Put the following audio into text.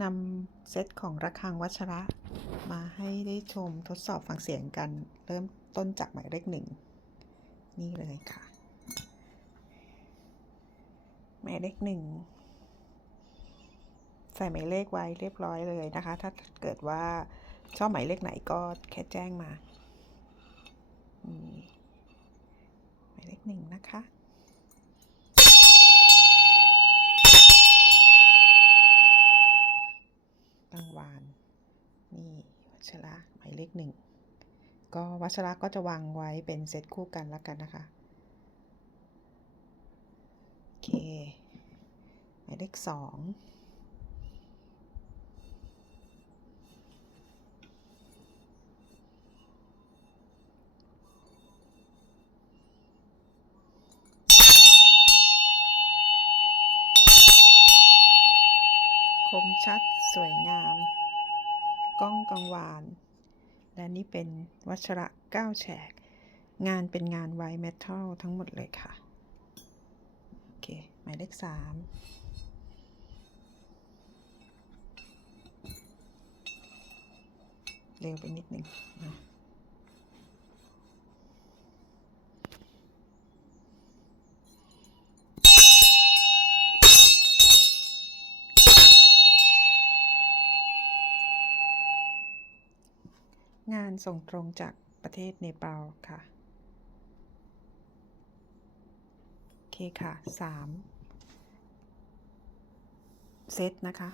นำเซตของระฆังวัชระมาให้ได้ชมทดสอบฟังเสียงกัน เริ่มต้นจากหมายเลขหนึ่ง นี่เลยค่ะ หมายเลขหนึ่ง ใส่หมายเลขไว้เรียบร้อยเลยนะคะ ถ้าเกิดว่าชอบหมายเลขไหนก็แค่แจ้งมาหมายเลขหนึ่งนะคะ นี่วัชระหมายเลขหนึ่งก็วัชระก็จะวางไว้เป็นเซตคู่กันแล้วกันนะคะโอเคหมายเลขสองคมชัดสวยงาม ก้องกังวาน และนี่เป็นวัชระก้าแฉก งานเป็นงานไวเมทัลทั้งหมดเลยค่ะ โอเค หมายเลขสามเร็วไปนิดนึงนะ งานส่งตรงจากประเทศเนปาลค่ะ โอเคค่ะสามเซตนะคะ